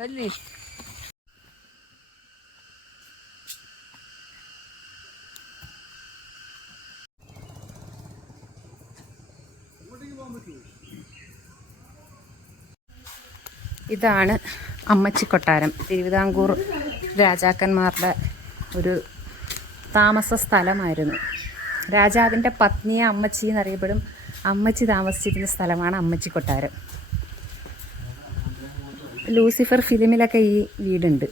അല്ലേ? ഇതാണ് അമ്മച്ചി കൊട്ടാരം. തിരുവിതാംകൂർ രാജാക്കന്മാരുടെ ഒരു താമസ സ്ഥലമായിരുന്നു. രാജാവിന്റെ പത്നിയെ അമ്മച്ചി എന്നറിയപ്പെടും. അമ്മച്ചി താമസിച്ചിരുന്ന സ്ഥലമാണ് അമ്മച്ചി കൊട്ടാരം. ലൂസിഫർ ഫിലിമിലൊക്കെ ഈ വീടുണ്ട്.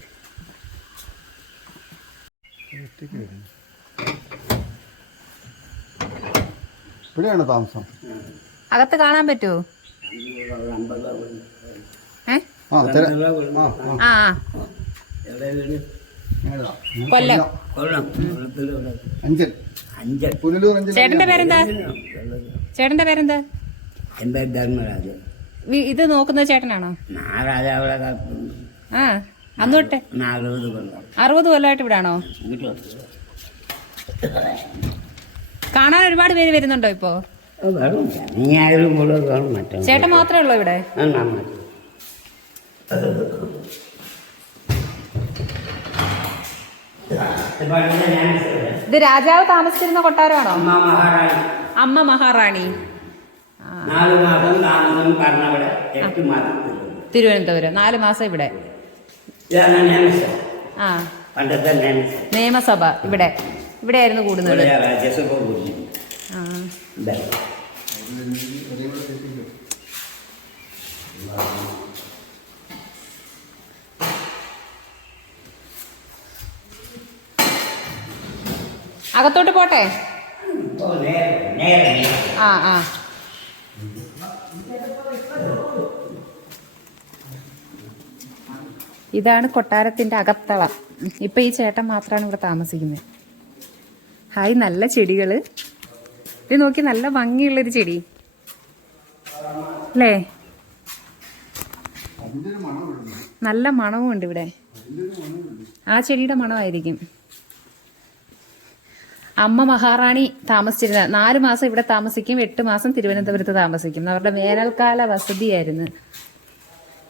ഇവിടെയാണ് താമസം. അകത്ത് കാണാൻ പറ്റുമോ ആ. കൊല്ലം. ചേട്ടന്റെ പേരെന്താ? ചേട്ടന്റെ പേരെന്താ? എന്താ ധർമ്മരാജ് വി- ഇത് നോക്കുന്ന ചേട്ടനാണോ? ആ അന്ന് തൊട്ടെ അറുപത് കൊല്ലമായിട്ട് ഇവിടാണോ? ആണോ കാണാൻ ഒരുപാട് പേര് വരുന്നുണ്ടോ ഇപ്പോ? ചേട്ടൻ മാത്രമേ ഉള്ളൂ ഇവിടെ? ഇത് രാജാവ് താമസിച്ചിരുന്ന കൊട്ടാരമാണോ? അമ്മ മഹാറാണി. നാല് മാസം താമസം പറഞ്ഞവിടെ എട്ട് മാസം തിരുവനന്തപുരം നാല് മാസം ഇവിടെ. ആ. പണ്ടത്തെ നിയമസം നിയമസഭ ഇവിടെ. ഇവിടെ ആയിരുന്നു കൂടുന്നത് അകത്തോട്ട് പോട്ടെ? ആ ആ. ഇതാണ് കൊട്ടാരത്തിന്റെ അകത്തള. ഇപ്പൊ ഈ ചേട്ടൻ മാത്രമാണ് ഇവിടെ താമസിക്കുന്നത്. ഹായ് നല്ല ചെടികൾ. ഇത് നോക്കി നല്ല ഭംഗിയുള്ളൊരു ചെടി. അല്ലേ? നല്ല മണവും ഉണ്ട് ഇവിടെ. ആ ചെടിയുടെ മണമായിരിക്കും. അമ്മ മഹാറാണി താമസിച്ചിരുന്ന നാല് മാസം ഇവിടെ താമസിക്കും എട്ട് മാസം തിരുവനന്തപുരത്ത് താമസിക്കും. അവരുടെ വേനൽക്കാല വസതിയായിരുന്നു.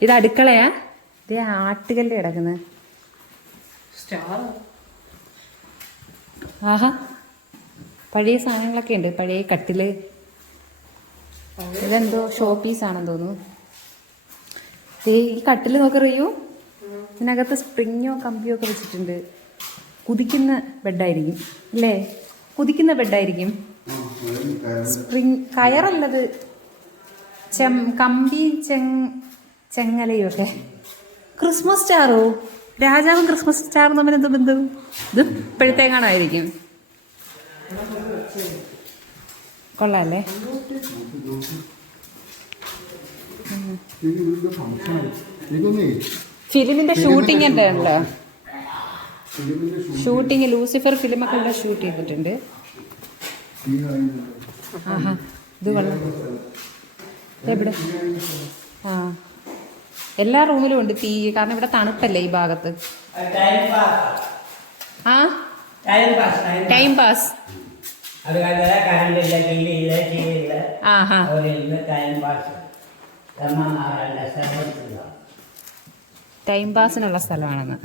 ഇത് അടുക്കളയാ? ഇതേ ആട്ടുകല്ല് കിടക്കുന്നത് ആഹാ. പഴയ സാധനങ്ങളൊക്കെ ഉണ്ട്. പഴയ കട്ടിൽ. ഇതെന്തോ ഷോ പീസാണെന്ന് തോന്നുന്നു ഈ കട്ടിൽ നോക്കറിയൂ. ഇതിനകത്ത് സ്പ്രിങ്ങോ കമ്പിയോ ഒക്കെ വെച്ചിട്ടുണ്ട്. കുതിക്കുന്ന ബെഡായിരിക്കും. അല്ലേ കുതിക്കുന്ന ബെഡായിരിക്കും. സ്പ്രിങ് കയറല്ലത് ചെം കമ്പി ചെങ് ചെങ്ങലയും ഒക്കെ ക്രിസ്മസ് സ്റ്റാറോ? രാജാവും ക്രിസ്മസ് സ്റ്റാറും തമ്മിൽ എന്ത് ബന്ധം? ഇത് ഇപ്പോഴത്തേക്കാണായിരിക്കും. കൊള്ളാല്ലേ? ഫിലിമിന്റെ ഷൂട്ടിംഗ് എന്താ ഉണ്ടോ ഷൂട്ടിങ് ലൂസിഫർ ഫിലിമൊക്കെ ഇവിടെ ഷൂട്ട് ചെയ്തിട്ടുണ്ട്. ഇത് എവിടെ? ആ. എല്ലാ റൂമിലും ഉണ്ട് തീ കാരണം ഇവിടെ തണുപ്പല്ലേ ഈ ഭാഗത്ത്. Time pass time pass time time pass അത് കണ്ടത് കറണ്ട് ഇല്ല ടി വി ഇല്ല ടി വി ഇല്ല ആഹാ അവരിന്ന് ടൈം പാസ് ധർമ്മനാരായണ ശ്രമത്തില്ല ടൈം പാസിനുള്ള സ്ഥലമാണെന്ന്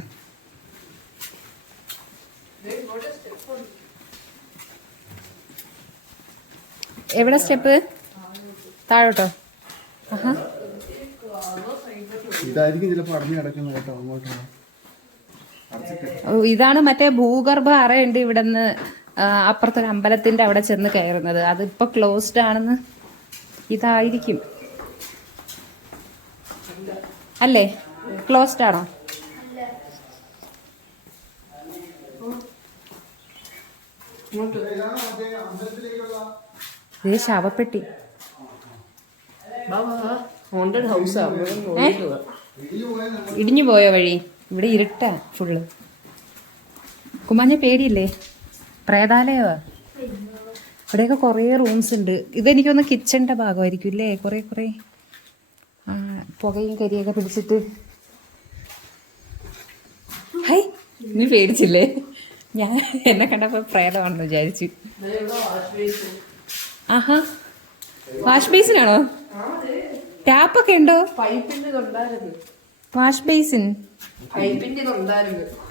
എവിടെ സ്റ്റെപ്പ്? താഴോട്ടോ. ഇതാണ് മറ്റേ ഭൂഗർഭ അറയുണ്ട് ഇവിടെ നിന്ന് അപ്പുറത്തൊരു അമ്പലത്തിന്റെ അവിടെ ചെന്ന് കയറുന്നത്. അതിപ്പോ ക്ലോസ്ഡ് ആണെന്ന് ഇതായിരിക്കും. അല്ലേ? ക്ലോസ്ഡ് ആണോ? ഇത് ശവപ്പെട്ടി? ഇടിഞ്ഞു പോയോ വഴി? ഇവിടെ ഇരുട്ടാ ഫുള്ള് കുമാഞ്ഞ പേടിയില്ലേ? പ്രേതാലയോ ഇവിടെയൊക്കെ കുറേ റൂംസ് ഉണ്ട്. ഇതെനിക്കൊന്ന് കിച്ചണിന്റെ ഭാഗമായിരിക്കും ഇല്ലേ? കുറേ കുറേ പുകയും കരിയൊക്കെ പിടിച്ചിട്ട്. ഹൈ നീ പേടിച്ചില്ലേ? ഞാൻ എന്നെ കണ്ടപ്പോൾ പ്രേതമാണെന്ന് വിചാരിച്ചു. ആഹാ. വാഷ് ബേസിനാണോ ടാപ്പൊക്കെ ഉണ്ടോ? വാഷ് ബേസിൻ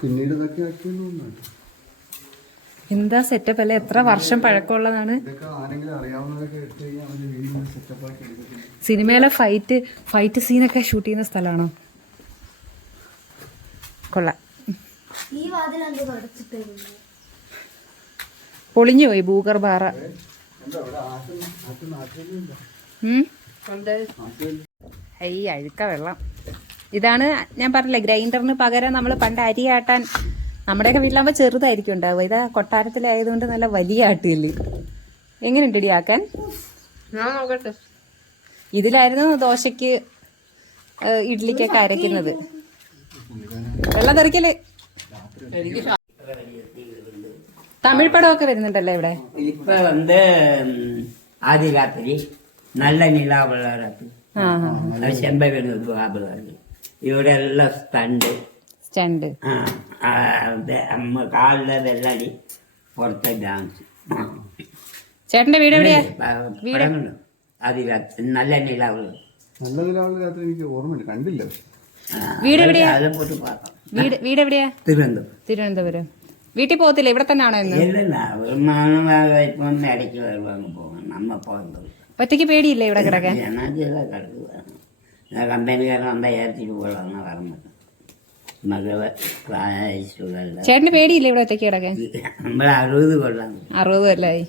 പിന്നീട് എന്താ സെറ്റപ്പ് അല്ലെ? എത്ര വർഷം പഴക്കമുള്ളതാണ്. സിനിമയിലെ ഫൈറ്റ് ഫൈറ്റ് സീനൊക്കെ ഷൂട്ട് ചെയ്യുന്ന സ്ഥലമാണോ? കൊള്ളാം. പൊളിഞ്ഞു പോയി ഭൂഗർ ഈ അഴുക്ക വെള്ളം. ഇതാണ് ഞാൻ പറഞ്ഞില്ലേ ഗ്രൈൻഡറിന് പകരം നമ്മൾ പണ്ട് അരി ആട്ടാൻ നമ്മുടെയൊക്കെ വീട്ടിലാകുമ്പോൾ ചെറുതായിരിക്കും ഉണ്ടാവുക. ഇത് കൊട്ടാരത്തിലായതുകൊണ്ട് നല്ല വലിയ ആട്ടിയല്ലേ എങ്ങനെയുണ്ട് ഇടി ആക്കാൻ? ഞാൻ നോക്കട്ടെ. ഇതിലായിരുന്നു ദോശയ്ക്ക് ഇഡ്ലിക്കൊക്കെ അരയ്ക്കുന്നത്. വെള്ളം തെറിക്കൽ. തമിഴ് പടമൊക്കെ വരുന്നുണ്ടല്ലോ ഇവിടെ? ഇപ്പൊ വന്ന് ആദ്യ രാത്രി നല്ല നിലാവുള്ള രാത്രി ചെമ്പൈ വരുന്നത് ബാബുകാരി ഇവിടെ എല്ലാം സ്റ്റണ്ട്. സ്റ്റണ്ട്. അമ്മ കാലിലെ വെള്ളടി പുറത്തെ ഡാൻസ് ചേട്ടന്റെ വീട് എവിടെയാ? വീടുണ്ട് അതിരാത്രി നല്ല നിലാവുള്ള നല്ല നിലാവുള്ള രാത്രി എനിക്ക് ഓർമ്മയുണ്ട് കണ്ടില്ല. വീട് എവിടെയാ? വീട് വീട് എവിടെയാ? തിരുവനന്തപുരം. തിരുവനന്തപുരം. വീട്ടിൽ പോകത്തില്ല? ഇവിടെ തന്നെയാണോ എന്ന്? ഒറ്റയ്ക്ക് പേടിയില്ല ഇവിടെ കിടക്കാൻ? ചേട്ടന് പേടിയില്ല ഇവിടെ ഒറ്റയ്ക്ക് കിടക്കാൻ? അറുപത് കൊള്ളാം അറുപത് കൊല്ലായി.